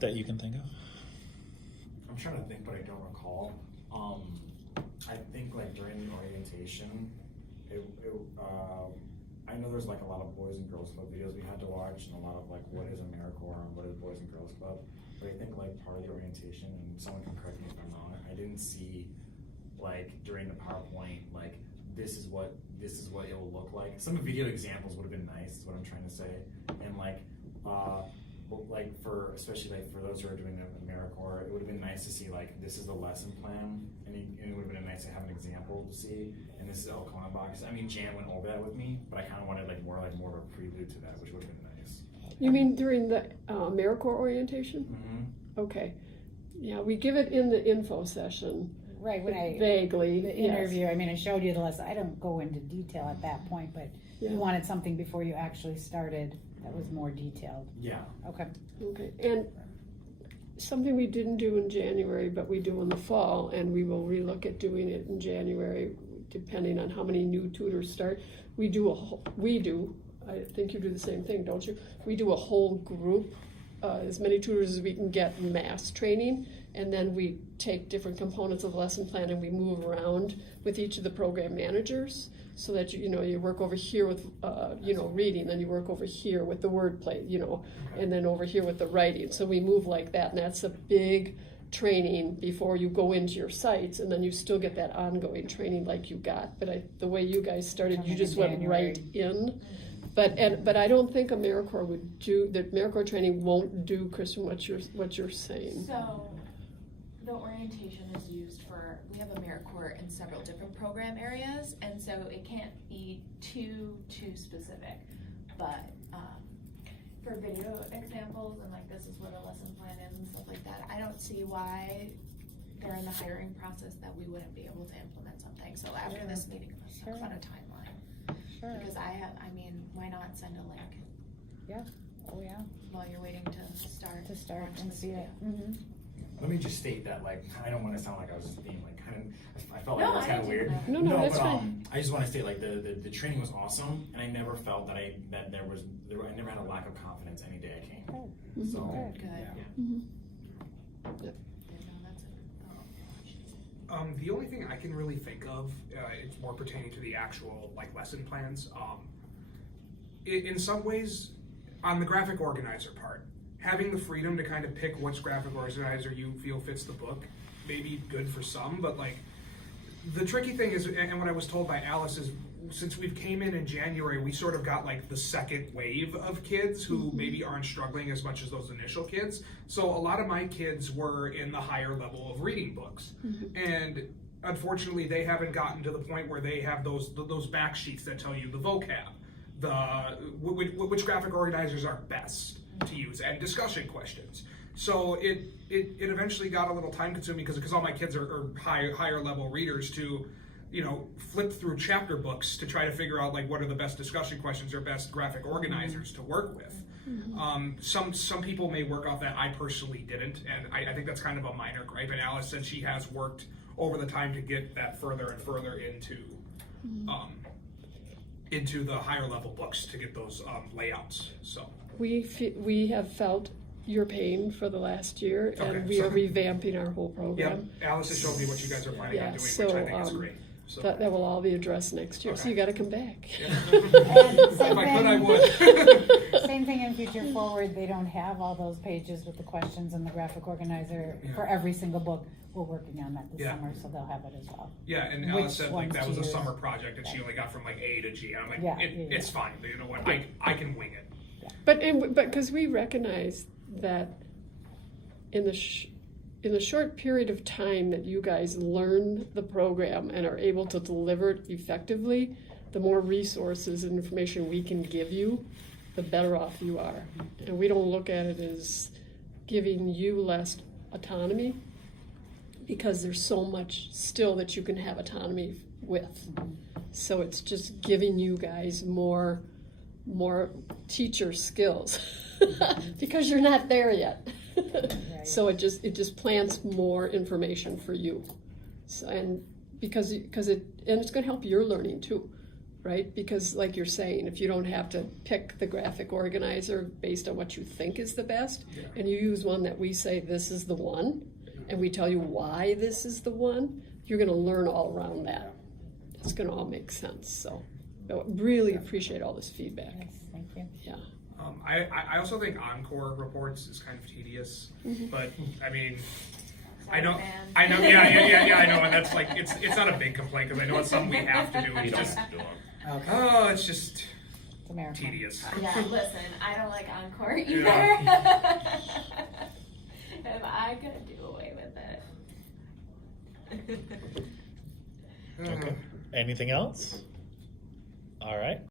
that you can think of? I'm trying to think, but I don't recall. I think like during the orientation, I know there's like a lot of Boys and Girls Club videos we had to watch, and a lot of like what is AmeriCorps and what is Boys and Girls Club. But I think like part of the orientation, and someone can correct me if I'm wrong, I didn't see like during the PowerPoint like this is what it will look like. Some video examples would have been nice, is what I'm trying to say, and like for especially like for those who are doing the AmeriCorps, it would have been nice to see like this is the lesson plan, and it would have been nice to have an example to see. And this is Elkona box. I mean, Jan went over that with me, but I kind of wanted like more of a prelude to that, which would have been nice. You mean during the AmeriCorps orientation? Mm-hmm. Okay. Yeah, we give it in the info session. Right, when I vaguely the interview, I mean, I showed you the lesson. I don't go into detail at that point, but Yeah. you wanted something before you actually started that was more detailed. Yeah. Okay. Okay, and something we didn't do in January, but we do in the fall, and we will relook at doing it in January, depending on how many new tutors start. I think you do the same thing, don't you? We do a whole group, as many tutors as we can get mass training, and then we take different components of the lesson plan and we move around with each of the program managers, so that you work over here with reading, then you work over here with the wordplay, and then over here with the writing. So we move like that, and that's a big training before you go into your sites, and then you still get that ongoing training like you got. But the way you guys started, you just went right in. But I don't think AmeriCorps would do the AmeriCorps training. Won't do, Kristen, what you're saying. So the orientation is used for, we have AmeriCorps in several different program areas, and so it can't be too specific. But for video examples and like this is what a lesson plan is and stuff like that, I don't see why during the hiring process that we wouldn't be able to implement something. So after this meeting, let's talk about a timeline. Sure. Because why not send a link? Yeah. Oh yeah. While you're waiting to start. To start watching and this see it. video. Mm-hmm. Let me just state that, like, I don't want to sound like I was just being, like, I felt like No, it was I kind of didn't weird. do that. No, that's but, fine. I just want to state, like, the training was awesome, and I never felt that I never had a lack of confidence any day I came. Oh, So, good. Good. yeah. Mhm. Yeah, no, that's it. The only thing I can really think of, it's more pertaining to the actual like lesson plans. In some ways, on the graphic organizer part, having the freedom to kind of pick which graphic organizer you feel fits the book may be good for some, but like the tricky thing is, and what I was told by Alice is, since we've came in January, we sort of got like the second wave of kids who maybe aren't struggling as much as those initial kids. So a lot of my kids were in the higher level of reading books, and unfortunately they haven't gotten to the point where they have those back sheets that tell you the vocab, which graphic organizers are best to use, and discussion questions. So it eventually got a little time consuming because all my kids are higher level readers to flip through chapter books to try to figure out like what are the best discussion questions or best graphic organizers to work with. Some people may work off that. I personally didn't, and I think that's kind of a minor gripe, and Alice said she has worked over the time to get that further and further into the higher level books to get those layouts. So We have felt your pain for the last year, and Okay, we are so- revamping our whole yeah, program. Alice has showed me what you guys are planning on doing, so, which I think is great. So That will all be addressed next year, so Okay. you got to come back. if I could, I would. Same thing in Future Forward. They don't have all those pages with the questions and the graphic organizer for every single book. We're working on that this Yeah. summer, so they'll have it as well. Yeah, and Which Alice said like ones that to was a use. summer project, and she only got from like A to G. And I'm like, Yeah, it's fine. You know what? I can wing it. But because we recognize that in the short period of time that you guys learn the program and are able to deliver it effectively, the more resources and information we can give you, the better off you are. And we don't look at it as giving you less autonomy, because there's so much still that you can have autonomy with. So it's just giving you guys more teacher skills because you're not there yet. So it just plants more information for you. So, and because it's going to help your learning too, right? Because like you're saying, if you don't have to pick the graphic organizer based on what you think is the best, Yeah. and you use one that we say this is the one, and we tell you why this is the one, you're gonna learn all around that. It's gonna all make sense, so I really appreciate all this feedback, Yes, thank you. yeah. I also think Encore reports is kind of tedious, but I mean, I Sorry, know, man. I know, yeah, I know, and that's like, it's not a big complaint, because I know it's something we have to do, You it's don't just, have to do them. Okay. oh, it's just It's America. tedious. Yeah, listen, I don't like Encore either. Yeah. If I could do away with it. Okay. Anything else? All right.